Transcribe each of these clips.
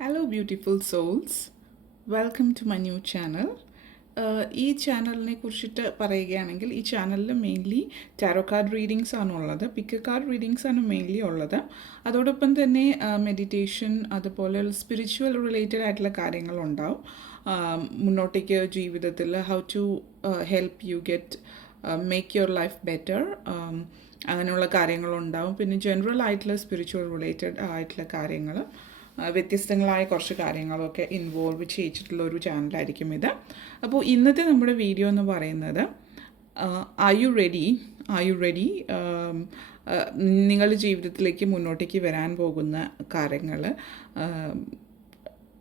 Hello, beautiful souls. Welcome to my new channel. ഈ ചാനലിനെ കുറിച്ചിട്ട് പറയുകയാണെങ്കിൽ ഈ ചാനലിൽ മെയിൻലി ടാരോ കാർഡ് റീഡിങ്സ് ആണുള്ളത്, പിക്ക് കാർഡ് റീഡിങ്സ് ആണ് മെയിൻലി ഉള്ളത്. അതോടൊപ്പം തന്നെ മെഡിറ്റേഷൻ, അതുപോലെ സ്പിരിച്വൽ റിലേറ്റഡ് ആയിട്ടുള്ള കാര്യങ്ങളുണ്ടാവും. മുന്നോട്ടേക്ക് ജീവിതത്തിൽ how to help you get make your life better, അങ്ങനെയുള്ള കാര്യങ്ങളുണ്ടാവും. പിന്നെ ജനറൽ ആയിട്ടുള്ള സ്പിരിച്വൽ റിലേറ്റഡ് ആയിട്ടുള്ള കാര്യങ്ങൾ, വ്യത്യസ്തങ്ങളായ കുറച്ച് കാര്യങ്ങളൊക്കെ ഇൻവോൾവ് ചെയ്യിച്ചിട്ടുള്ള ഒരു ചാനലായിരിക്കും ഇത്. അപ്പോൾ ഇന്നത്തെ നമ്മുടെ വീഡിയോ എന്ന് പറയുന്നത് ആർ യു റെഡി നിങ്ങളുടെ ജീവിതത്തിലേക്ക് മുന്നോട്ടേക്ക് വരാൻ പോകുന്ന കാര്യങ്ങൾ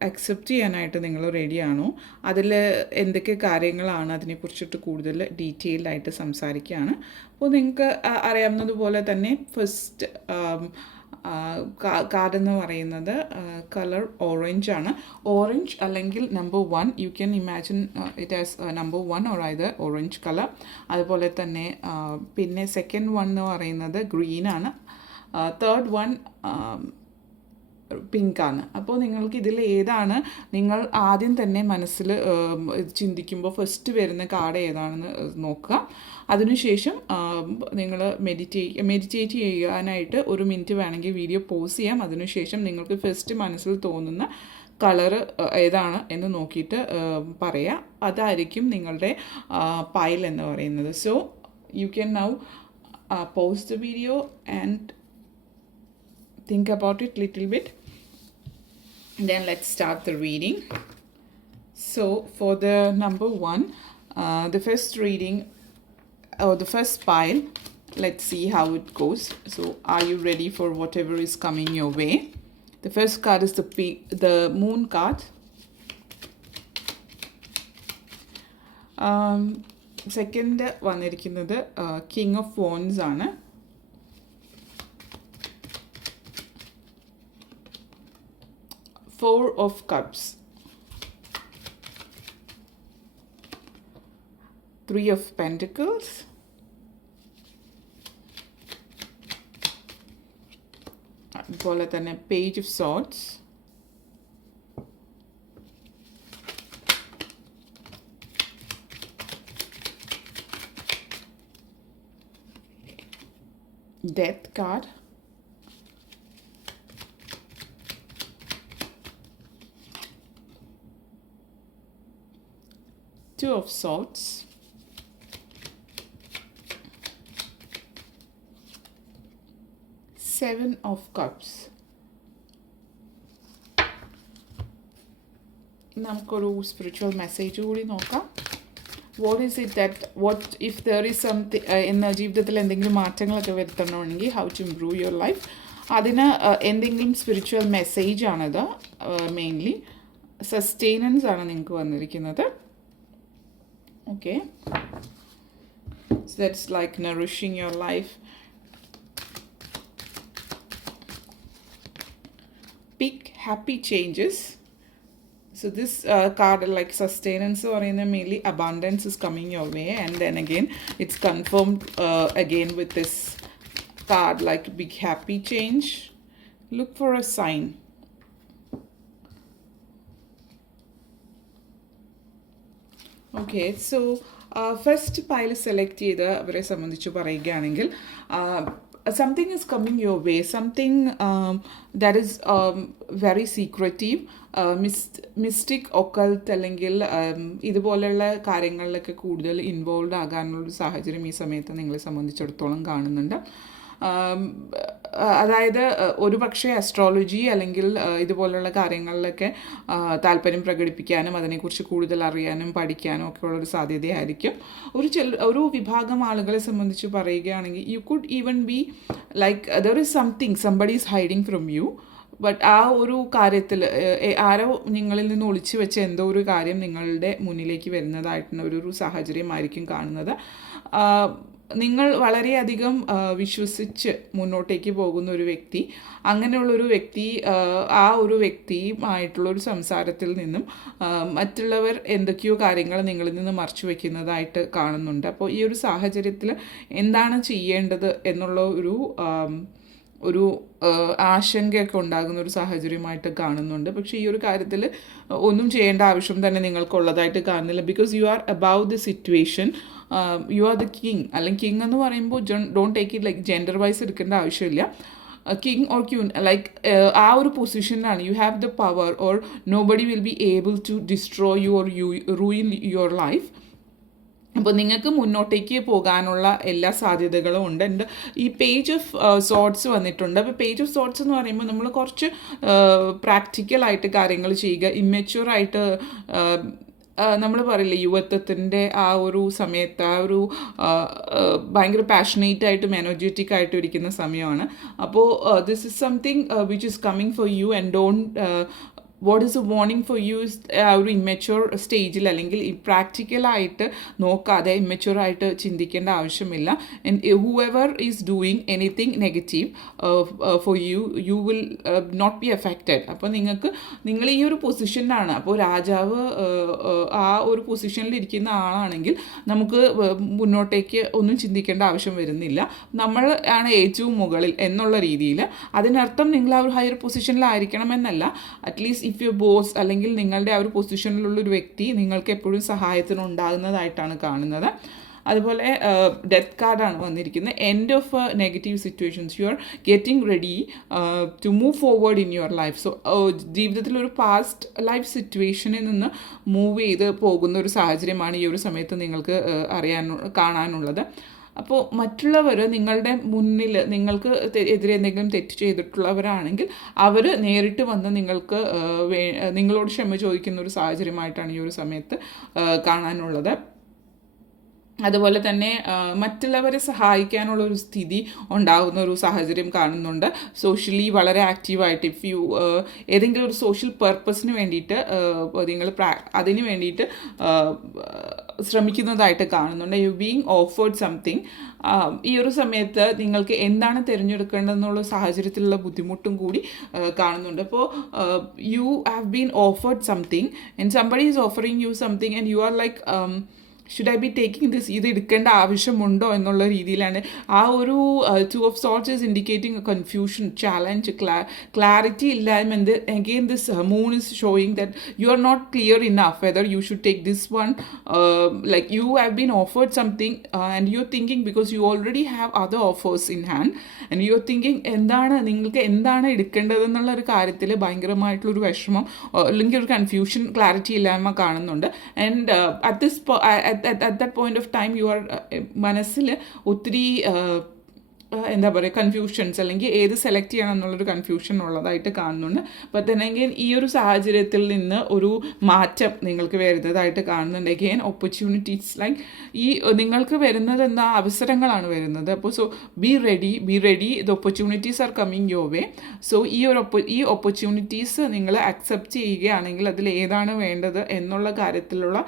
അക്സെപ്റ്റ് ചെയ്യാനായിട്ട് നിങ്ങൾ റെഡിയാണോ, അതിൽ എന്തൊക്കെ കാര്യങ്ങളാണ്, അതിനെക്കുറിച്ചിട്ട് കൂടുതൽ ഡീറ്റെയിൽഡായിട്ട് സംസാരിക്കുകയാണ്. അപ്പോൾ നിങ്ങൾക്ക് അറിയാവുന്നതുപോലെ തന്നെ ഫസ്റ്റ് കാർഡ് എന്ന് പറയുന്നത് കളർ ഓറഞ്ച് ആണ്. ഓറഞ്ച് അല്ലെങ്കിൽ number 1, you can imagine it as number 1 or either orange colour. അതുപോലെ തന്നെ പിന്നെ സെക്കൻഡ് വൺ എന്ന് പറയുന്നത് ഗ്രീൻ ആണ്. തേർഡ് വൺ പിങ്കാണ്. അപ്പോൾ നിങ്ങൾക്ക് ഇതിൽ ഏതാണ് നിങ്ങൾ ആദ്യം തന്നെ മനസ്സിൽ ചിന്തിക്കുമ്പോൾ ഫസ്റ്റ് വരുന്ന കാർഡ് ഏതാണെന്ന് നോക്കുക. അതിനുശേഷം നിങ്ങൾ മെഡിറ്റേറ്റ് ചെയ്യാനായിട്ട് 1 മിനിറ്റ് വേണമെങ്കിൽ വീഡിയോ പോസ് ചെയ്യാം. അതിനുശേഷം നിങ്ങൾക്ക് ഫസ്റ്റ് മനസ്സിൽ തോന്നുന്ന കളറ് ഏതാണ് എന്ന് നോക്കിയിട്ട് പറയാം. അതായിരിക്കും നിങ്ങളുടെ പൈൽ എന്ന് പറയുന്നത്. So you can now pause the video and think about it little bit. Then let's start the reading. So for the number 1, the first reading or the first pile, let's see how it goes. So are you ready for whatever is coming your way? The first card is the moon card. Second വന്നിരിക്കുന്നത് King of Wands ആണ്. Four of Cups, 3 of Pentacles, അതുപോലെ തന്നെ Page of Swords, Death card, Two of Swords, Seven of Cups. നമുക്കൊരു spiritual message കൂടി നോക്കാം. What is it that what if there is something എന്ന ജീവിതത്തിൽ എന്തെങ്കിലും മാറ്റങ്ങളൊക്കെ വരുത്തണമെങ്കിൽ how to improve your life, അതിന് എന്തെങ്കിലും സ്പിരിച്വൽ മെസ്സേജ് ആണിത്. മെയിൻലി സസ്റ്റെയിനൻസ് ആണ് നിങ്ങൾക്ക് വന്നിരിക്കുന്നത്. Okay, so that's like nourishing your life. Big happy changes. So this card like sustenance or in mainly abundance is coming your way, and then again it's confirmed again with this card like big happy change. Look for a sign. Okay, so first pile select ചെയ്ത് അവരെ സംബന്ധിച്ച് പറയുകയാണെങ്കിൽ something is coming your way, something that is very secretive, mystic occult അല്ലെങ്കിൽ ഇതുപോലെയുള്ള കാര്യങ്ങളിലൊക്കെ കൂടുതൽ involve ആകാനുള്ളൊരു സാഹചര്യം ഈ സമയത്ത് നിങ്ങളെ സംബന്ധിച്ചിടത്തോളം കാണുന്നുണ്ട്. അതായത് ഒരു പക്ഷേ അസ്ട്രോളജി അല്ലെങ്കിൽ ഇതുപോലുള്ള കാര്യങ്ങളിലൊക്കെ താല്പര്യം പ്രകടിപ്പിക്കാനും അതിനെക്കുറിച്ച് കൂടുതൽ അറിയാനും പഠിക്കാനും ഒക്കെ ഉള്ളൊരു സാധ്യതയായിരിക്കും. ഒരു വിഭാഗം ആളുകളെ സംബന്ധിച്ച് പറയുകയാണെങ്കിൽ you could even be like there is somebody is hiding from you, but ആ ഒരു കാര്യത്തിൽ ആരോ നിങ്ങളിൽ നിന്ന് ഒളിച്ചു വെച്ച എന്തോ ഒരു കാര്യം നിങ്ങളുടെ മുന്നിലേക്ക് വരുന്നതായിട്ടുള്ള ഒരു സാഹചര്യമായിരിക്കും കാണുന്നത്. നിങ്ങൾ വളരെയധികം വിശ്വസിച്ച് മുന്നോട്ടേക്ക് പോകുന്ന ഒരു വ്യക്തി, അങ്ങനെയുള്ളൊരു വ്യക്തി ആ ഒരു വ്യക്തിയുമായിട്ടുള്ളൊരു സംസാരത്തിൽ നിന്നും മറ്റുള്ളവർ എന്തൊക്കെയോ കാര്യങ്ങൾ നിങ്ങളിൽ നിന്ന് മറച്ചു വയ്ക്കുന്നതായിട്ട് കാണുന്നുണ്ട്. അപ്പോൾ ഈ ഒരു സാഹചര്യത്തിൽ എന്താണ് ചെയ്യേണ്ടത് എന്നുള്ള ഒരു ഒരു ആശങ്കയൊക്കെ ഉണ്ടാകുന്ന ഒരു സാഹചര്യമായിട്ട് കാണുന്നുണ്ട്. പക്ഷേ ഈ ഒരു കാര്യത്തിൽ ഒന്നും ചെയ്യേണ്ട ആവശ്യം തന്നെ നിങ്ങൾക്കുള്ളതായിട്ട് കാണുന്നില്ല. Because you are above the situation, you are the king. അല്ലെങ്കിൽ കിങ് എന്ന് പറയുമ്പോൾ don't take it like gender wise എടുക്കേണ്ട ആവശ്യമില്ല. കിങ് ഓർ ക്യൂൻ ലൈക്ക് ആ ഒരു പൊസിഷനിലാണ്. You have the power or nobody will be able to destroy you or ruin your life. അപ്പോൾ നിങ്ങൾക്ക് മുന്നോട്ടേക്ക് പോകാനുള്ള എല്ലാ സാധ്യതകളും ഉണ്ട്. എൻ്റെ ഈ പേജ് ഓഫ് സോർട്സ് വന്നിട്ടുണ്ട്. അപ്പോൾ പേജ് ഓഫ് സോർട്സ് എന്ന് പറയുമ്പോൾ നമ്മൾ കുറച്ച് പ്രാക്ടിക്കലായിട്ട് കാര്യങ്ങൾ ചെയ്യുക. ഇമ്മച്യൂറായിട്ട് നമ്മൾ പറയില്ലേ, യുവത്വത്തിൻ്റെ ആ ഒരു സമയത്ത് ആ ഒരു ഭയങ്കര പാഷനേറ്റ് ആയിട്ടും എനർജറ്റിക് ആയിട്ടും ഇരിക്കുന്ന സമയമാണ്. അപ്പോൾ this is something which is coming for you and don't what is A warning for you is ആ ഒരു ഇമ്മച്യൂർ സ്റ്റേജിൽ അല്ലെങ്കിൽ ഈ പ്രാക്ടിക്കലായിട്ട് നോക്കാതെ ഇമ്മച്യൂറായിട്ട് ചിന്തിക്കേണ്ട ആവശ്യമില്ല. And whoever is doing anything negative for you will not be affected. അപ്പോൾ നിങ്ങൾ ഈ ഒരു പൊസിഷനിലാണ്. അപ്പോൾ രാജാവ് ആ ഒരു പൊസിഷനിൽ ഇരിക്കുന്ന ആളാണെങ്കിൽ നമുക്ക് മുന്നോട്ടേക്ക് ഒന്നും ചിന്തിക്കേണ്ട ആവശ്യം വരുന്നില്ല. നമ്മൾ ആണ് ഏറ്റവും മുകളിൽ എന്നുള്ള രീതിയിൽ. അതിനർത്ഥം നിങ്ങൾ ആ ഒരു ഹയർ പൊസിഷനിലായിരിക്കണമെന്നല്ല. അറ്റ്ലീസ്റ്റ് ഇഫ് യു ബോസ് അല്ലെങ്കിൽ നിങ്ങളുടെ ആ ഒരു പൊസിഷനിലുള്ളൊരു വ്യക്തി നിങ്ങൾക്ക് എപ്പോഴും സഹായത്തിന് ഉണ്ടാകുന്നതായിട്ടാണ് കാണുന്നത്. അതുപോലെ ഡെത്ത് കാർഡാണ് വന്നിരിക്കുന്നത്. End of negative situations. You are getting ready to move forward in your life. So ജീവിതത്തിലൊരു പാസ്റ്റ് ലൈഫ് സിറ്റുവേഷനിൽ നിന്ന് മൂവ് ചെയ്ത് പോകുന്ന ഒരു സാഹചര്യമാണ് ഈ ഒരു സമയത്ത് നിങ്ങൾക്ക് കാണാനുള്ളത്. അപ്പോൾ മറ്റുള്ളവർ നിങ്ങളുടെ മുന്നിൽ നിങ്ങൾക്ക് എതിരെ എന്തെങ്കിലും തെറ്റ് ചെയ്തിട്ടുള്ളവരാണെങ്കിൽ അവർ നേരിട്ട് വന്ന് നിങ്ങളോട് ക്ഷമ ചോദിക്കുന്ന ഒരു സാഹചര്യമായിട്ടാണ് ഈ ഒരു സമയത്ത് കാണാനുള്ളത്. അതുപോലെ തന്നെ മറ്റുള്ളവരെ സഹായിക്കാനുള്ള ഒരു സ്ഥിതി ഉണ്ടാകുന്ന ഒരു സാഹചര്യം കാണുന്നുണ്ട്. സോഷ്യലി വളരെ ആക്റ്റീവായിട്ട് ഇഫ് യു ഏതെങ്കിലും ഒരു സോഷ്യൽ പർപ്പസിന് വേണ്ടിയിട്ട് നിങ്ങൾ അതിന് വേണ്ടിയിട്ട് ശ്രമിക്കുന്നതായിട്ട് കാണുന്നുണ്ട്. You being offered something. ഈ ഒരു സമയത്ത് നിങ്ങൾക്ക് എന്താണ് തിരഞ്ഞെടുക്കേണ്ടതെന്നുള്ള സാഹചര്യത്തിലുള്ള ബുദ്ധിമുട്ടും കൂടി കാണുന്നുണ്ട്. അപ്പോൾ you have been offered something and somebody is offering you something and you are like should I be taking this, ഇത് എടുക്കേണ്ട ആവശ്യമുണ്ടോ എന്നുള്ള രീതിയിലാണ്. ആ ഒരു two of sorts is indicating a confusion, challenge, clarity ഇല്ലായ്മ. Again this moon is showing that you are not clear enough whether you should take this one. Like you have been offered something and you are thinking because you already have other offers in hand and you are thinking നിങ്ങൾക്ക് എന്താണ് എടുക്കേണ്ടതെന്നുള്ള ഒരു കാര്യത്തിൽ ഭയങ്കരമായിട്ടുള്ളൊരു വിഷമം അല്ലെങ്കിൽ ഒരു confusion, clarity ഇല്ലായ്മ കാണുന്നുണ്ട്. And at that point of time you are മനസ്സിൽ ഒത്തിരി എന്താ പറയുക കൺഫ്യൂഷൻസ് അല്ലെങ്കിൽ ഏത് സെലക്ട് ചെയ്യണം എന്നുള്ളൊരു കൺഫ്യൂഷൻ ഉള്ളതായിട്ട് കാണുന്നുണ്ട്. അപ്പം തന്നെ ഈ ഒരു സാഹചര്യത്തിൽ നിന്ന് ഒരു മാറ്റം നിങ്ങൾക്ക് വരുന്നതായിട്ട് കാണുന്നുണ്ട്. അഗെയിൻ ഓപ്പർച്യൂണിറ്റീസ് ലൈക്ക് ഈ നിങ്ങൾക്ക് വരുന്നത് എന്താ അവസരങ്ങളാണ് വരുന്നത്. അപ്പോൾ so be ready the opportunities are coming your way. So ഈ ഓപ്പർച്യൂണിറ്റീസ് നിങ്ങൾ അക്സെപ്റ്റ് ചെയ്യുകയാണെങ്കിൽ അതിൽ ഏതാണ് വേണ്ടത് എന്നുള്ള കാര്യത്തിലുള്ള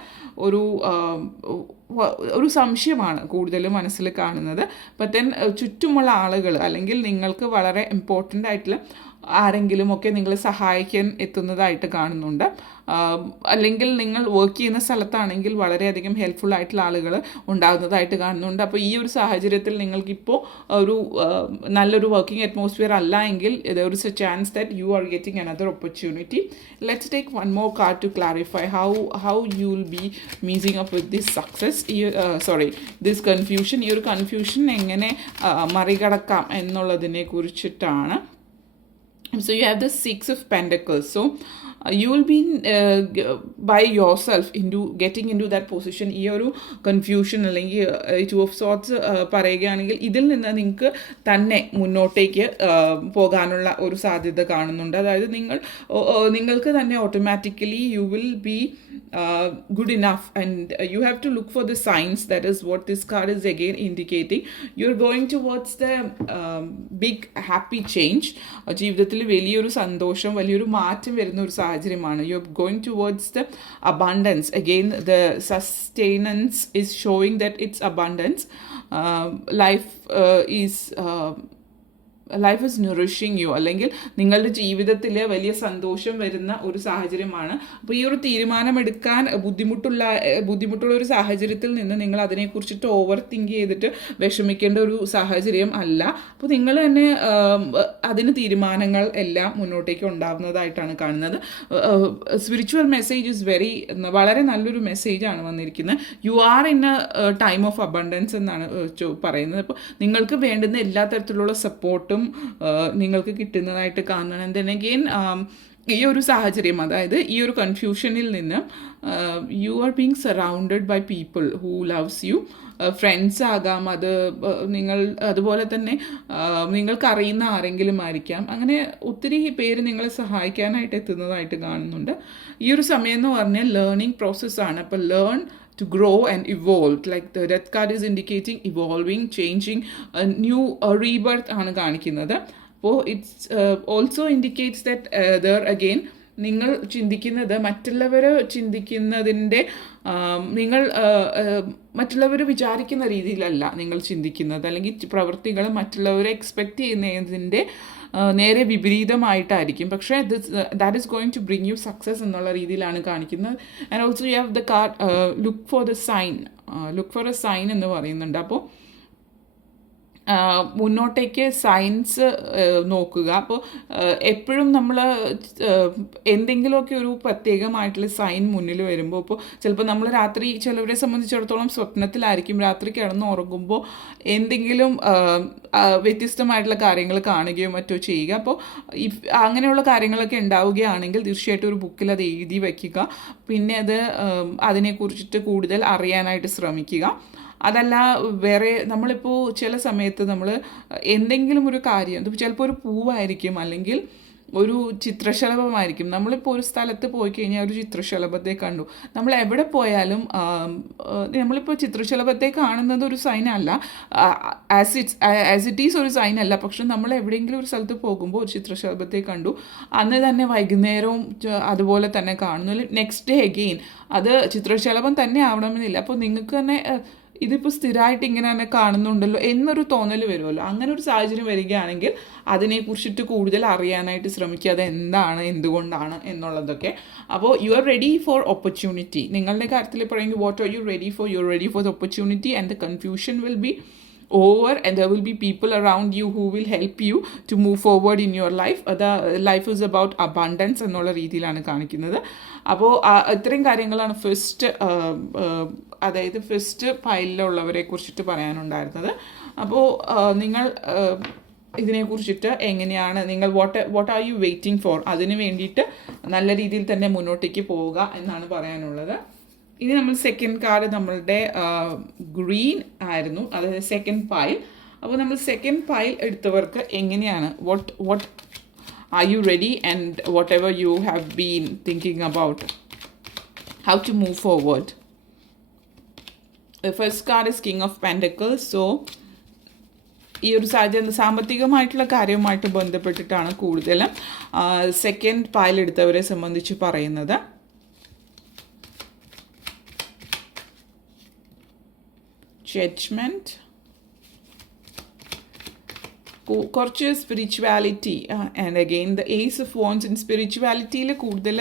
ഒരു സംശയമാണ് കൂടുതൽ മനസ്സിൽ കാണുന്നത്. അപ്പം ദെൻ ചുറ്റുമുള്ള ആളുകൾ അല്ലെങ്കിൽ നിങ്ങൾക്ക് വളരെ ഇമ്പോർട്ടൻ്റ് ആയിട്ടുള്ള ആരെങ്കിലും ഒക്കെ നിങ്ങളെ സഹായിക്കാൻ എത്തുന്നതായിട്ട് കാണുന്നുണ്ട്. അല്ലെങ്കിൽ നിങ്ങൾ വർക്ക് ചെയ്യുന്ന സ്ഥലത്താണെങ്കിൽ വളരെയധികം ഹെൽപ്ഫുൾ ആയിട്ടുള്ള ആളുകൾ ഉണ്ടാകുന്നതായിട്ട് കാണുന്നുണ്ട്. അപ്പോൾ ഈ ഒരു സാഹചര്യത്തിൽ നിങ്ങൾക്കിപ്പോൾ ഒരു നല്ലൊരു വർക്കിംഗ് അറ്റ്മോസ്ഫിയർ അല്ല എങ്കിൽ there is a chance that you are getting another opportunity. Let's take one more card to clarify how you will be meeting up with this success. This confusion. ഈ ഒരു കൺഫ്യൂഷൻ എങ്ങനെ മറികടക്കാം എന്നുള്ളതിനെ കുറിച്ചിട്ടാണ്. So you have the Six of Pentacles. So you will be by yourself getting into that position. ഈ ഒരു confusion അല്ലെങ്കിൽ to of sorts പറയുകയാണെങ്കിൽ ഇതിൽ നിന്ന് നിങ്ങൾക്ക് തന്നെ മുന്നോട്ടേക്ക് പോകാനുള്ള ഒരു സാധ്യത കാണുന്നുണ്ട്. അതായത് നിങ്ങൾക്ക് തന്നെ automatically U will B good enough and you have to look for the signs. That is what this card is again indicating. You're going towards the big happy change. ജീവിതത്തിൽ വലിയൊരു സന്തോഷം, വലിയൊരു മാറ്റം വരുന്ന ഒരു സാഹചര്യമാണ്. You're going towards the abundance. Again, the sustenance is showing that it's abundance. Life is life is nourishing you, അല്ലെങ്കിൽ നിങ്ങളുടെ ജീവിതത്തിൽ വലിയ സന്തോഷം വരുന്ന ഒരു സാഹചര്യമാണ്. അപ്പോൾ ഈ ഒരു തീരുമാനമെടുക്കാൻ ബുദ്ധിമുട്ടുള്ള ഒരു സാഹചര്യത്തിൽ നിന്ന് നിങ്ങൾ അതിനെക്കുറിച്ചിട്ട് ഓവർ തിങ്ക് ചെയ്തിട്ട് വിഷമിക്കേണ്ട ഒരു സാഹചര്യം അല്ല. അപ്പോൾ നിങ്ങൾ തന്നെ അതിന് തീരുമാനങ്ങൾ എല്ലാം മുന്നോട്ടേക്ക് ഉണ്ടാവുന്നതായിട്ടാണ് കാണുന്നത്. സ്പിരിച്വൽ മെസ്സേജ് ഇസ് വളരെ നല്ലൊരു മെസ്സേജാണ് വന്നിരിക്കുന്നത്. You are in A time of abundance എന്നാണ് പറയുന്നത്. അപ്പോൾ നിങ്ങൾക്ക് വേണ്ടുന്ന എല്ലാ തരത്തിലുള്ള സപ്പോർട്ടും നിങ്ങൾക്ക് കിട്ടുന്നതായിട്ട് കാണണം. ദെൻ അഗെയിൻ ഈ ഒരു സാഹചര്യം, അതായത് ഈ ഒരു കൺഫ്യൂഷനിൽ നിന്ന് you are being surrounded by people who loves you. Friends ആകാം, അത് നിങ്ങൾ അതുപോലെ തന്നെ നിങ്ങൾക്കറിയുന്ന ആരെങ്കിലും ആയിരിക്കാം. അങ്ങനെ ഒത്തിരി പേര് നിങ്ങളെ സഹായിക്കാനായിട്ട് എത്തുന്നതായിട്ട് കാണുന്നുണ്ട്. ഈ ഒരു സമയം എന്ന് പറഞ്ഞാൽ ലേണിംഗ് പ്രോസസ്സാണ്. അപ്പോൾ learn to grow and evolve, like the death card is indicating evolving, changing, a new rebirth ആണ് കാണിക്കുന്നത്. അപ്പോൾ it's also indicates that there again നിങ്ങൾ ചിന്തിക്കുന്നത് മറ്റുള്ളവർ ചിന്തിക്കുന്നതിൻ്റെ നിങ്ങൾ മറ്റുള്ളവർ വിചാരിക്കുന്ന രീതിയിലല്ല നിങ്ങൾ ചിന്തിക്കുന്നത്, അല്ലെങ്കിൽ പ്രവൃത്തികൾ മറ്റുള്ളവരെ എക്സ്പെക്റ്റ് ചെയ്യുന്നതിൻ്റെ നേരെ വിപരീതമായിട്ടായിരിക്കും. പക്ഷേ that is going to bring you success എന്നുള്ള രീതിയിലാണ് കാണിക്കുന്നത്. And also you have the card look for the sign, look for a sign എന്ന് പറയുന്നുണ്ട്. അപ്പോൾ മുന്നോട്ടേക്ക് സയൻസ് നോക്കുക. അപ്പോൾ എപ്പോഴും നമ്മൾ എന്തെങ്കിലുമൊക്കെ ഒരു പ്രത്യേകമായിട്ടുള്ള സൈൻ മുന്നിൽ വരുമ്പോൾ, ഇപ്പോൾ ചിലപ്പോൾ നമ്മൾ രാത്രി, ചിലവരെ സംബന്ധിച്ചിടത്തോളം സ്വപ്നത്തിലായിരിക്കും രാത്രി കിടന്ന് ഉറങ്ങുമ്പോൾ എന്തെങ്കിലും വ്യത്യസ്തമായിട്ടുള്ള കാര്യങ്ങൾ കാണുകയോ മറ്റോ ചെയ്യുക. അപ്പോൾ അങ്ങനെയുള്ള കാര്യങ്ങളൊക്കെ ഉണ്ടാവുകയാണെങ്കിൽ തീർച്ചയായിട്ടും ഒരു ബുക്കിൽ അത് എഴുതി വയ്ക്കുക. പിന്നെ അതിനെക്കുറിച്ചിട്ട് കൂടുതൽ അറിയാനായിട്ട് ശ്രമിക്കുക. അതല്ല വേറെ, നമ്മളിപ്പോൾ ചില സമയത്ത് നമ്മൾ എന്തെങ്കിലും ഒരു കാര്യം, ചിലപ്പോൾ ഒരു പൂവായിരിക്കും, അല്ലെങ്കിൽ ഒരു ചിത്രശലഭമായിരിക്കും. നമ്മളിപ്പോൾ ഒരു സ്ഥലത്ത് പോയി കഴിഞ്ഞാൽ ഒരു ചിത്രശലഭത്തെ കണ്ടു. നമ്മൾ എവിടെ പോയാലും നമ്മളിപ്പോൾ ചിത്രശലഭത്തെ കാണുന്നത് ഒരു സൈനല്ല, ആസ് ഇറ്റ് ഈസ് ഒരു സൈനല്ല. പക്ഷെ നമ്മൾ എവിടെയെങ്കിലും ഒരു സ്ഥലത്ത് പോകുമ്പോൾ ഒരു ചിത്രശലഭത്തെ കണ്ടു, അന്ന് തന്നെ വൈകുന്നേരവും അതുപോലെ തന്നെ കാണുന്നു. നെക്സ്റ്റ് ഡേ അഗെയിൻ അത് ചിത്രശലഭം തന്നെ ആവണമെന്നില്ല. അപ്പോൾ നിങ്ങൾക്ക് തന്നെ ഇതിപ്പോൾ സ്ഥിരമായിട്ട് ഇങ്ങനെ തന്നെ കാണുന്നുണ്ടല്ലോ എന്നൊരു തോന്നൽ വരുമല്ലോ. അങ്ങനെ ഒരു സാഹചര്യം വരികയാണെങ്കിൽ അതിനെക്കുറിച്ചിട്ട് കൂടുതൽ അറിയാനായിട്ട് ശ്രമിക്കുക, അത് എന്താണ്, എന്തുകൊണ്ടാണ് എന്നുള്ളതൊക്കെ. അപ്പോൾ you are ready for opportunity. നിങ്ങളുടെ കാര്യത്തിൽ പറയുമെങ്കിൽ what are you ready for? You are ready for the opportunity and the confusion will be over, and there will be people around you who will help you to move forward in your life. The life is about abundance എന്നുള്ള രീതിയിലാണ് കാണിക്കുന്നത്. അപ്പോൾ ഇത്രയും കാര്യങ്ങളാണ് first പൈലിലുള്ളവരെ കുറിച്ചിട്ട് പറയാനുണ്ടായിരുന്നത്. അപ്പോൾ നിങ്ങൾ ഇതിനെക്കുറിച്ചിട്ട് എങ്ങനെയാണ് നിങ്ങൾ what are you waiting for, അതിന് വേണ്ടിയിട്ട് നല്ല രീതിയിൽ തന്നെ മുന്നോട്ടേക്ക് പോവുക എന്നാണ് പറയാനുള്ളത്. ഇനി നമ്മൾ സെക്കൻഡ് കാർഡ് നമ്മളുടെ ഗ്രീൻ ആയിരുന്നു, അതായത് സെക്കൻഡ് പൈൽ. അപ്പോൾ നമ്മൾ സെക്കൻഡ് പൈൽ എടുത്തവർക്ക് എങ്ങനെയാണ്, what are you ready, and whatever you have been thinking about, how to move forward. The first card is King of Pentacles. So ഈ ഒരു സാഹചര്യം സാമ്പത്തികമായിട്ടുള്ള കാര്യവുമായിട്ട് ബന്ധപ്പെട്ടിട്ടാണ് കൂടുതലും സെക്കൻഡ് പൈൽ എടുത്തവരെ സംബന്ധിച്ച് പറയുന്നത്. ജഡ്ജ്മെൻറ്റ്, കുറച്ച് spirituality, and again the ace of wands. സ്പിരിച്വാലിറ്റിയിൽ കൂടുതൽ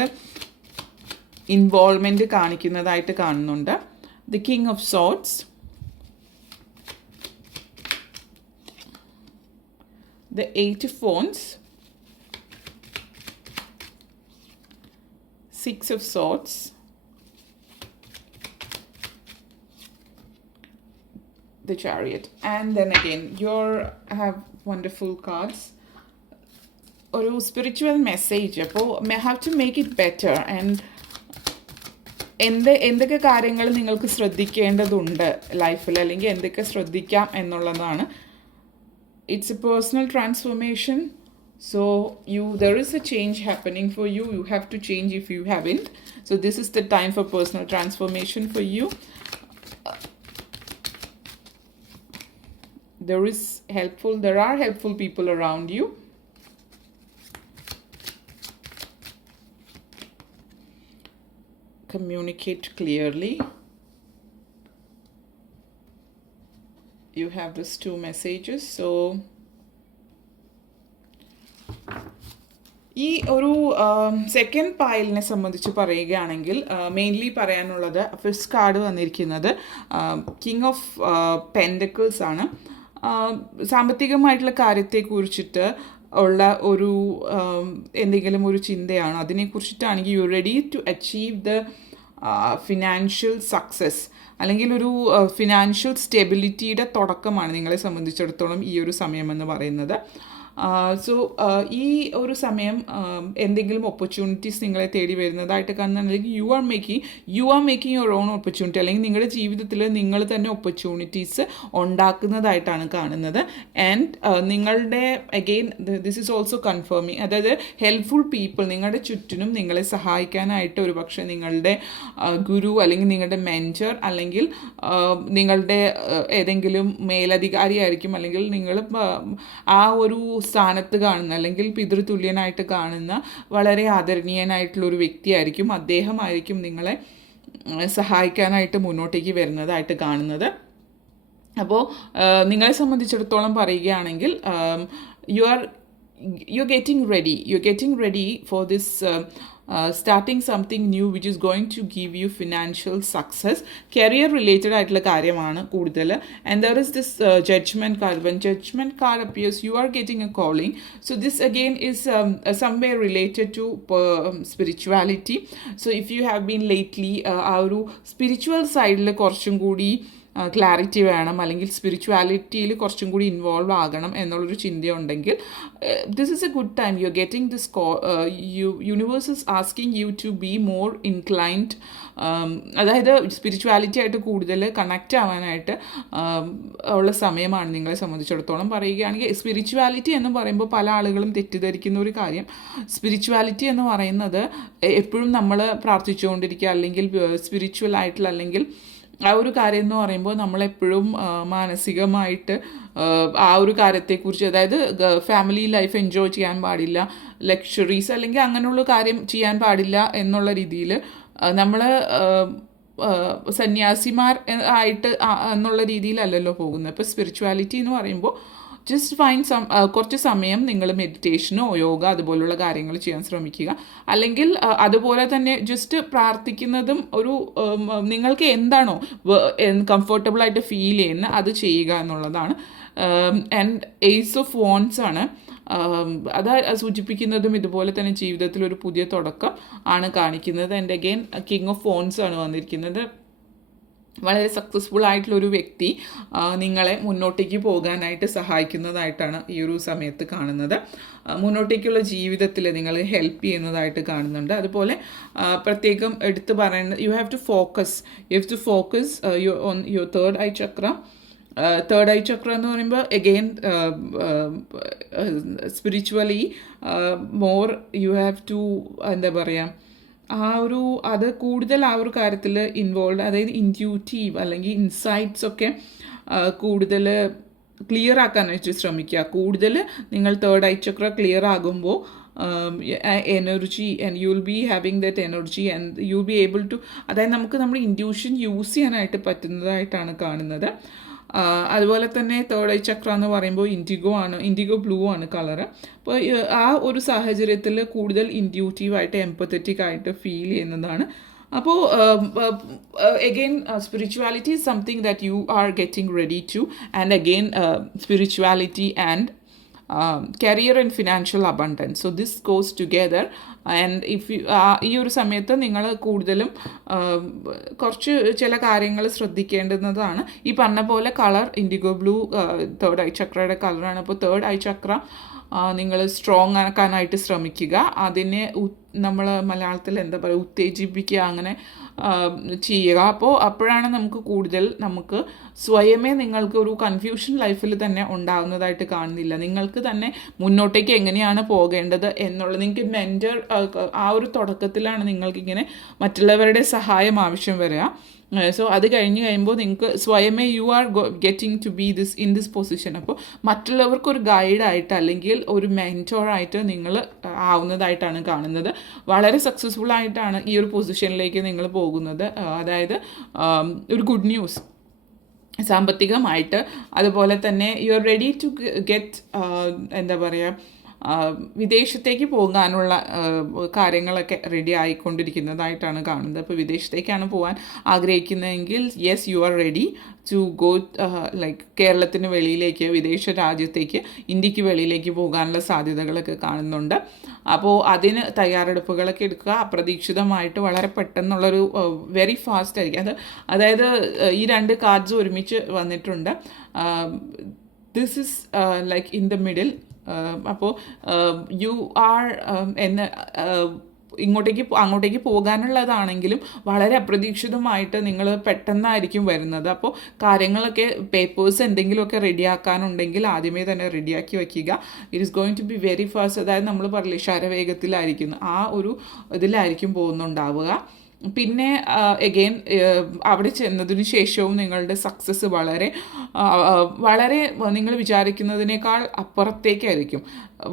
ഇൻവോൾവ്മെൻറ്റ് കാണിക്കുന്നതായിട്ട് കാണുന്നുണ്ട്. The king of swords, the 8 of wands, 6 of swords, the chariot, and then again you have wonderful cards. ഒരു സ്പിരിച്വൽ മെസ്സേജ്. അപ്പോൾ have to make it better, and എന്തൊക്കെ കാര്യങ്ങൾ നിങ്ങൾക്ക് ശ്രദ്ധിക്കേണ്ടതുണ്ട് ലൈഫിൽ, അല്ലെങ്കിൽ എന്തൊക്കെ ശ്രദ്ധിക്കാം എന്നുള്ളതാണ്. It's a personal transformation, so there is a change happening for you. You have to change if you haven't. So this is the time for personal transformation for you. There are helpful people around you. Communicate clearly. You have these 2 messages. So ഈ ഒരു second പൈലിനെ സംബന്ധിച്ച് പറയുകയാണെങ്കിൽ mainly പറയാനുള്ളത് first card വന്നിരിക്കുന്നത് king of pentacles ആണ്. സാമ്പത്തികമായിട്ടുള്ള കാര്യത്തെക്കുറിച്ചിട്ട് ഉള്ള ഒരു എന്തെങ്കിലും ഒരു ചിന്തയാണ്. അതിനെക്കുറിച്ചിട്ടാണെങ്കിൽ you ready to achieve the financial success അല്ലെങ്കിൽ ഒരു ഫിനാൻഷ്യൽ സ്റ്റെബിലിറ്റിയുടെ തുടക്കമാണ് നിങ്ങളെ സംബന്ധിച്ചിടത്തോളം ഈ ഒരു സമയമെന്ന് പറയുന്നത്. സോ ഈ ഒരു സമയം എന്തെങ്കിലും ഓപ്പർച്യൂണിറ്റീസ് നിങ്ങളെ തേടി വരുന്നതായിട്ട് കാണുന്നുണ്ടെങ്കിൽ you are making your own opportunity, അല്ലെങ്കിൽ നിങ്ങളുടെ ജീവിതത്തിൽ നിങ്ങൾ തന്നെ ഓപ്പർച്യൂണിറ്റീസ് ഉണ്ടാക്കുന്നതായിട്ടാണ് കാണുന്നത്. ആൻഡ് നിങ്ങളുടെ again this is also confirming, അതായത് ഹെൽപ്ഫുൾ പീപ്പിൾ നിങ്ങളുടെ ചുറ്റിനും നിങ്ങളെ സഹായിക്കാനായിട്ട് ഒരു പക്ഷേ നിങ്ങളുടെ ഗുരു അല്ലെങ്കിൽ നിങ്ങളുടെ മെൻറ്റർ അല്ലെങ്കിൽ നിങ്ങളുടെ ഏതെങ്കിലും മേലധികാരി ആയിരിക്കും, അല്ലെങ്കിൽ നിങ്ങൾ ആ ഒരു സ്ഥാനത്ത് കാണുന്ന അല്ലെങ്കിൽ പിതൃതുല്യനായിട്ട് കാണുന്ന വളരെ ആദരണീയനായിട്ടുള്ളൊരു വ്യക്തിയായിരിക്കും. അദ്ദേഹമായിരിക്കും നിങ്ങളെ സഹായിക്കാനായിട്ട് മുന്നോട്ടേക്ക് വരുന്നതായിട്ട് കാണുന്നത്. അപ്പോൾ നിങ്ങളെ സംബന്ധിച്ചിടത്തോളം പറയുകയാണെങ്കിൽ you're getting ready for this starting something new which is going to give you financial success. Career related ആയിട്ടുള്ള കാര്യമാണ് കൂടുതൽ. And there is this judgment card. When judgment card appears, you are getting a calling. So this again is somewhere related to spirituality. So if you have been lately ആ ഒരു spiritual സൈഡിൽ കുറച്ചും കൂടി clarity വേണം, അല്ലെങ്കിൽ സ്പിരിച്വാലിറ്റിയിൽ കുറച്ചും കൂടി involve ആകണം എന്നുള്ളൊരു ചിന്തയുണ്ടെങ്കിൽ this is a good time. You are getting this universe is asking you to be more inclined, അതായത് സ്പിരിച്വാലിറ്റി ആയിട്ട് കൂടുതൽ കണക്റ്റ് ആവാനായിട്ട് ഉള്ള സമയമാണ് നിങ്ങളെ സംബന്ധിച്ചിടത്തോളം. പറയുകയാണെങ്കിൽ സ്പിരിച്വാലിറ്റി എന്ന് പറയുമ്പോൾ പല ആളുകളും തെറ്റിദ്ധരിക്കുന്ന ഒരു കാര്യം, സ്പിരിച്വാലിറ്റി എന്ന് പറയുന്നത് എപ്പോഴും നമ്മൾ പ്രാർത്ഥിച്ചുകൊണ്ടിരിക്കുക അല്ലെങ്കിൽ സ്പിരിച്വൽ ആയിട്ടുള്ള അല്ലെങ്കിൽ ആ ഒരു കാര്യം എന്ന് പറയുമ്പോൾ നമ്മളെപ്പോഴും മാനസികമായിട്ട് ആ ഒരു കാര്യത്തെക്കുറിച്ച്, അതായത് ഫാമിലി ലൈഫ് എൻജോയ് ചെയ്യാൻ പാടില്ല, ലക്ഷറീസ് അല്ലെങ്കിൽ അങ്ങനെയുള്ള കാര്യം ചെയ്യാൻ പാടില്ല എന്നുള്ള രീതിയിൽ നമ്മൾ സന്യാസിമാർ ആയിട്ട് എന്നുള്ള രീതിയിലല്ലല്ലോ പോകുന്നത്. ഇപ്പോൾ സ്പിരിച്വാലിറ്റി എന്ന് പറയുമ്പോൾ ജസ്റ്റ് ഫൈൻഡ് കുറച്ച് സമയം നിങ്ങൾ മെഡിറ്റേഷനോ യോഗ അതുപോലുള്ള കാര്യങ്ങൾ ചെയ്യാൻ ശ്രമിക്കുക. അല്ലെങ്കിൽ അതുപോലെ തന്നെ ജസ്റ്റ് പ്രാർത്ഥിക്കുന്നതും ഒരു നിങ്ങൾക്ക് എന്താണോ കംഫർട്ടബിളായിട്ട് ഫീൽ ചെയ്യുന്ന അത് ചെയ്യുക എന്നുള്ളതാണ്. ആൻഡ് ഏസ് ഓഫ് വോൺസ് ആണ് അത് സൂചിപ്പിക്കുന്നതും ഇതുപോലെ തന്നെ ജീവിതത്തിൽ ഒരു പുതിയ തുടക്കം ആണ് കാണിക്കുന്നത്. And again king of wands ആണ് വന്നിരിക്കുന്നത്. വളരെ സക്സസ്ഫുൾ ആയിട്ടുള്ളൊരു വ്യക്തി നിങ്ങളെ മുന്നോട്ടേക്ക് പോകാനായിട്ട് സഹായിക്കുന്നതായിട്ടാണ് ഈ ഒരു സമയത്ത് കാണുന്നത്. മുന്നോട്ടേക്കുള്ള ജീവിതത്തിൽ നിങ്ങൾ ഹെൽപ്പ് ചെയ്യുന്നതായിട്ട് കാണുന്നുണ്ട്. അതുപോലെ പ്രത്യേകം എടുത്ത് പറയേണ്ടത് you have to focus on your third eye chakra. Third eye chakra എന്ന് പറയുമ്പോൾ again spiritually more you have to എന്താ പറയുക, അത് കൂടുതൽ ആ ഒരു കാര്യത്തിൽ ഇൻവോൾവ്, അതായത് ഇൻറ്റ്യൂട്ടീവ് അല്ലെങ്കിൽ ഇൻസൈറ്റ്സ് ഒക്കെ കൂടുതൽ ക്ലിയർ ആക്കാനായിട്ട് ശ്രമിക്കുക. കൂടുതൽ നിങ്ങൾ തേർഡ് ഐ ചക്ര ക്ലിയർ ആകുമ്പോൾ energy and you will be having that energy and you will be able to, അതായത് നമുക്ക് നമ്മുടെ ഇൻറ്റ്യൂഷൻ യൂസ് ചെയ്യാനായിട്ട് പറ്റുന്നതായിട്ടാണ് കാണുന്നത്. അതുപോലെ തന്നെ തേർഡ് ഐ ചക്ര എന്ന് പറയുമ്പോൾ ഇൻഡിഗോ ബ്ലൂ ആണ് കളറ്. അപ്പോൾ ആ ഒരു സാഹചര്യത്തിൽ കൂടുതൽ ഇൻറ്റ്യൂട്ടീവായിട്ട് എംപത്തറ്റിക് ആയിട്ട് ഫീൽ ചെയ്യുന്നതാണ്. അപ്പോൾ again spirituality is something that you are getting ready to. And again spirituality and career and financial abundance, so this goes together. And ഈ ഒരു സമയത്ത് നിങ്ങൾ കൂടുതലും കുറച്ച് ചില കാര്യങ്ങൾ ശ്രദ്ധിക്കേണ്ടുന്നതാണ്. ഈ പറഞ്ഞ പോലെ colour indigo blue third eye ചക്രയുടെ കളറാണ്. അപ്പോൾ തേർഡ് ഐ ചക്ര നിങ്ങൾ സ്ട്രോങ് ആക്കാനായിട്ട് ശ്രമിക്കുക. അതിനെ നമ്മൾ മലയാളത്തിൽ എന്താ പറയുക, ഉത്തേജിപ്പിക്കുക, അങ്ങനെ ചെയ്യുക. അപ്പോഴാണ് നമുക്ക് സ്വയമേ നിങ്ങൾക്ക് ഒരു കൺഫ്യൂഷൻ ലൈഫിൽ തന്നെ ഉണ്ടാകുന്നതായിട്ട് കാണുന്നില്ല. നിങ്ങൾക്ക് തന്നെ മുന്നോട്ടേക്ക് എങ്ങനെയാണ് പോകേണ്ടത് എന്നുള്ള നിങ്ങൾക്ക് മെൻറ്റർ ആ ഒരു തുടക്കത്തിലാണ് നിങ്ങൾക്കിങ്ങനെ മറ്റുള്ളവരുടെ സഹായം ആവശ്യം വരിക. സോ അത് കഴിയുമ്പോൾ നിങ്ങൾക്ക് സ്വയമേ you are getting to be in this position. അപ്പോൾ മറ്റുള്ളവർക്കൊരു ഗൈഡായിട്ട് അല്ലെങ്കിൽ ഒരു മെൻറ്റോറായിട്ട് നിങ്ങൾ ആവുന്നതായിട്ടാണ് കാണുന്നത്. വളരെ സക്സസ്ഫുൾ ആയിട്ടാണ് ഈ ഒരു പൊസിഷനിലേക്ക് നിങ്ങൾ പോകുന്നത്. അതായത് ഒരു ഗുഡ് ന്യൂസ് സാമ്പത്തികമായിട്ട്, അതുപോലെ തന്നെ you are ready to get എന്താ പറയുക, വിദേശത്തേക്ക് പോകാനുള്ള കാര്യങ്ങളൊക്കെ റെഡി ആയിക്കൊണ്ടിരിക്കുന്നതായിട്ടാണ് കാണുന്നത്. അപ്പോൾ വിദേശത്തേക്കാണ് പോകാൻ ആഗ്രഹിക്കുന്നതെങ്കിൽ yes, you are ready to go like കേരളത്തിന് വെളിയിലേക്ക്, വിദേശ രാജ്യത്തേക്ക്, ഇന്ത്യക്ക് വെളിയിലേക്ക് പോകാനുള്ള സാധ്യതകളൊക്കെ കാണുന്നുണ്ട്. അപ്പോൾ അതിന് തയ്യാറെടുപ്പുകളൊക്കെ എടുക്കുക. അപ്രതീക്ഷിതമായിട്ട് വളരെ പെട്ടെന്നുള്ളൊരു വെരി ഫാസ്റ്റ് ആയിരിക്കും അതായത് ഈ രണ്ട് കാർഡ്സ് ഒരുമിച്ച് വന്നിട്ടുണ്ട്. This is like in the middle. അപ്പോൾ യു ആർ എന്ന് അങ്ങോട്ടേക്ക് പോകാനുള്ളതാണെങ്കിലും വളരെ അപ്രതീക്ഷിതമായിട്ട് നിങ്ങൾ പെട്ടെന്നായിരിക്കും വരുന്നത്. അപ്പോൾ കാര്യങ്ങളൊക്കെ പേപ്പേഴ്സ് എന്തെങ്കിലുമൊക്കെ റെഡിയാക്കാനുണ്ടെങ്കിൽ ആദ്യമേ തന്നെ റെഡിയാക്കി വയ്ക്കുക. It is going to be very fast. അതായത് നമ്മൾ പറയില്ലേ ശരവേഗത്തിലായിരിക്കും, ആ ഒരു ഇതിലായിരിക്കും പോകുന്നുണ്ടാവുക. പിന്നെ എഗെയിൻ അവിടെ ചെന്നതിന് ശേഷവും നിങ്ങളുടെ സക്സസ് വളരെ നിങ്ങൾ വിചാരിക്കുന്നതിനേക്കാൾ അപ്പുറത്തേക്കായിരിക്കും,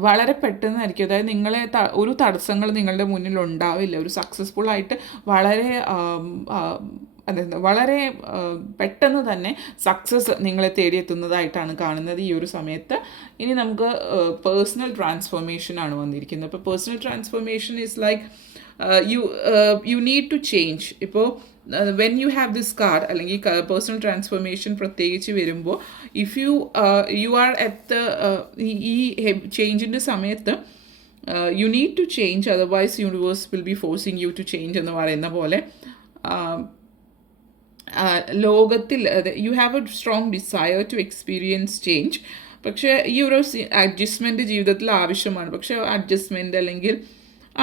വളരെ പെട്ടെന്നായിരിക്കും. അതായത് നിങ്ങളെ ഒരു തടസ്സങ്ങൾ നിങ്ങളുടെ മുന്നിൽ ഉണ്ടാവില്ല. ഒരു സക്സസ്ഫുൾ ആയിട്ട് വളരെ പെട്ടെന്ന് തന്നെ സക്സസ് നിങ്ങളെ തേടിയെത്തുന്നതായിട്ടാണ് കാണുന്നത് ഈ ഒരു സമയത്ത്. ഇനി നമുക്ക് പേഴ്സണൽ ട്രാൻസ്ഫോർമേഷനാണ് വന്നിരിക്കുന്നത്. അപ്പോൾ personal transformation is like you need to change. ഇപ്പോൾ when you have this card അല്ലെങ്കിൽ പേഴ്സണൽ ട്രാൻസ്ഫോർമേഷൻ പ്രത്യേകിച്ച് വരുമ്പോൾ if you are at the ഈ ചേഞ്ചിൻ്റെ സമയത്ത് you need to change, otherwise universe will be forcing you to change എന്ന് പറയുന്ന പോലെ ലോകത്തിൽ you have a strong desire to experience change. പക്ഷേ ഈ ഒരു അഡ്ജസ്റ്റ്മെൻറ്റ് ജീവിതത്തിൽ ആവശ്യമാണ്. പക്ഷേ അഡ്ജസ്റ്റ്മെൻറ്റ് അല്ലെങ്കിൽ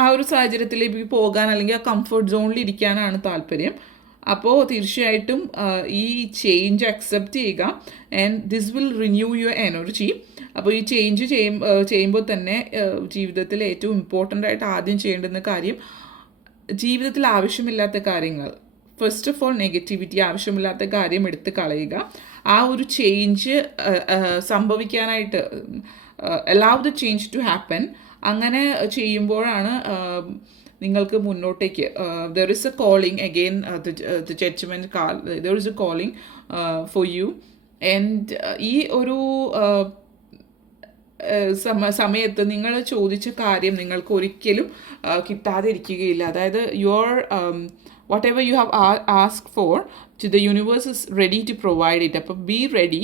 ആ ഒരു സാഹചര്യത്തിലേക്ക് പോകാൻ അല്ലെങ്കിൽ ആ കംഫർട്ട് സോണിൽ ഇരിക്കാനാണ് താല്പര്യം. അപ്പോൾ തീർച്ചയായിട്ടും ഈ ചേഞ്ച് അക്സെപ്റ്റ് ചെയ്യുക. And this will renew your energy. അപ്പോൾ ഈ ചേഞ്ച് ചെയ്യുമ്പോൾ തന്നെ ജീവിതത്തിൽ ഏറ്റവും ഇമ്പോർട്ടൻ്റ് ആയിട്ട് ആദ്യം ചെയ്യേണ്ടുന്ന കാര്യം, ജീവിതത്തിൽ ആവശ്യമില്ലാത്ത കാര്യങ്ങൾ, ഫസ്റ്റ് ഓഫ് ഓൾ നെഗറ്റിവിറ്റി, ആവശ്യമില്ലാത്ത കാര്യം എടുത്ത് കളയുക. ആ ഒരു change സംഭവിക്കാനായിട്ട് allow the change to happen. അങ്ങനെ ചെയ്യുമ്പോഴാണ് നിങ്ങൾക്ക് മുന്നോട്ടേക്ക് there is a calling again, the judgment call, there is a calling for you. And ഈ ഒരു സമയത്ത് നിങ്ങൾ ചോദിച്ച കാര്യം നിങ്ങൾക്ക് ഒരിക്കലും കിട്ടാതെ ഇരിക്കുകയില്ല. അതായത് your whatever you have asked for, to the universe is ready to provide it. അപ്പോൾ be ready.